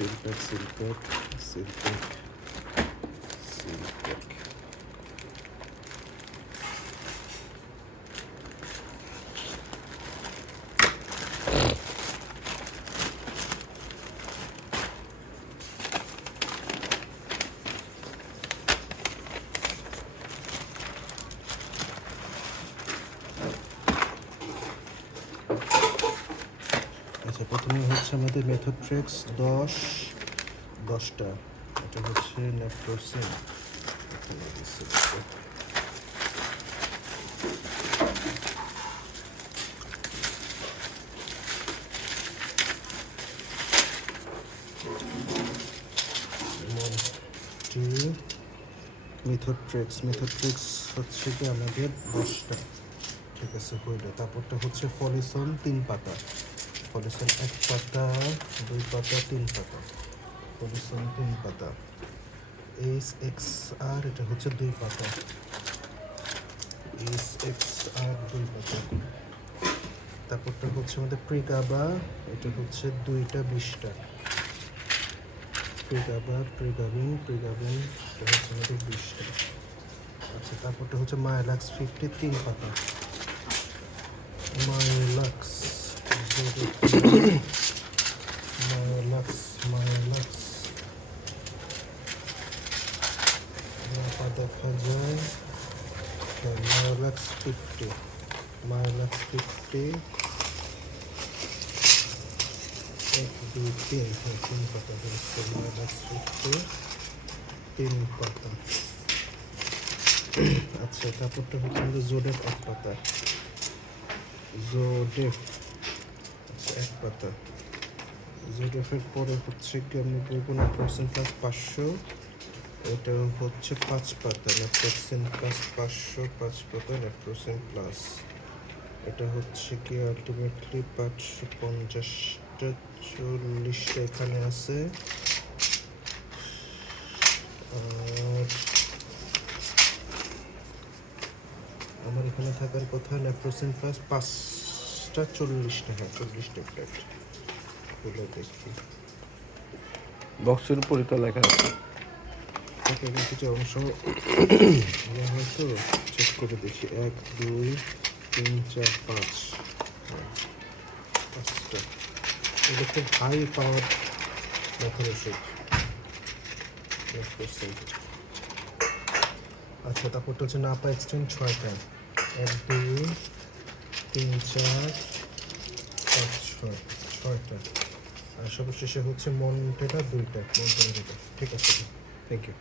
Сильпек, сильпек, сильпек, сильпек. প্রথমে হচ্ছে আমাদের মেথড ট্রেক্স দশ, দশটা। এটা হচ্ছে। মন্টি মিথোট্রেক্স মিথোট্রেক্স হচ্ছে কি আমাদের দশটা। ঠিক আছে, হইল। তারপরটা হচ্ছে ফলিসন তিন পাতা। ফলিসন এক পাতা, দুই পাতা, তিন পাতা। ফলিসন তিন পাতা। এইচ এক্স আর এটা হচ্ছে দুই পাতা। এইচ এক্স আর দুই পাতা। তারপরটা হচ্ছে আমাদের প্রিগাবা এটা হচ্ছে দুইটা, বিশটা। প্রিগাবা প্রিগাবিন প্রিগাবিন এটা হচ্ছে আমাদের বিশটা। আচ্ছা তারপরটা হচ্ছে মাইলাক্স ফিফটি তিন পাতা। মাপা দেখা যায় মাইলাক্স ফিফটি মাইলাক্স ফিফটি এক দুই তিন তিন পাতা হচ্ছে মাইলাক্স ফিফটি, তিন পাতা। আচ্ছা তারপরটা হচ্ছে আমাদের জোডেফ এক পাতা। জোডেফ এক পাতা জোডেফের পরে হচ্ছে কি আমি বলব না পার্সেন্ট প্লাস পাঁচশো। এটা হচ্ছে পাঁচ পাতা, না পার্সেন্ট প্লাস পাঁচশো, পাঁচ পাতা, না পার্সেন্ট প্লাস এটা হচ্ছে কি আলটিমেটলি পাঁচশো পঞ্চাশটা, চল্লিশটা এখানে আছে। আর আমার এখানে থাকার কথা ন্যাপ্রোসিন প্লাস পাঁচটা চল্লিশটা হ্যাঁ চল্লিশটা প্লেট খুলে দেখি বক্সের উপরে তো লেখা আছে। কিছু অংশ হয়তো চেক করে দেখি। এক দুই তিন চার পাঁচ। হ্যাঁ, পাঁচটা। এটা খুব হাই পাওয়ার ব্যথার ওষুধ। আচ্ছা তারপরটা হচ্ছে নাপা এক্সটেন্ড ছয়টা। এক দুই তিন, চার, পাঁচ, ছয়, ছয়টা। আর সর্বশেষে হচ্ছে মন্টেটা দুইটা মন্টেটা দুইটা। ঠিক আছে থ্যাংক ইউ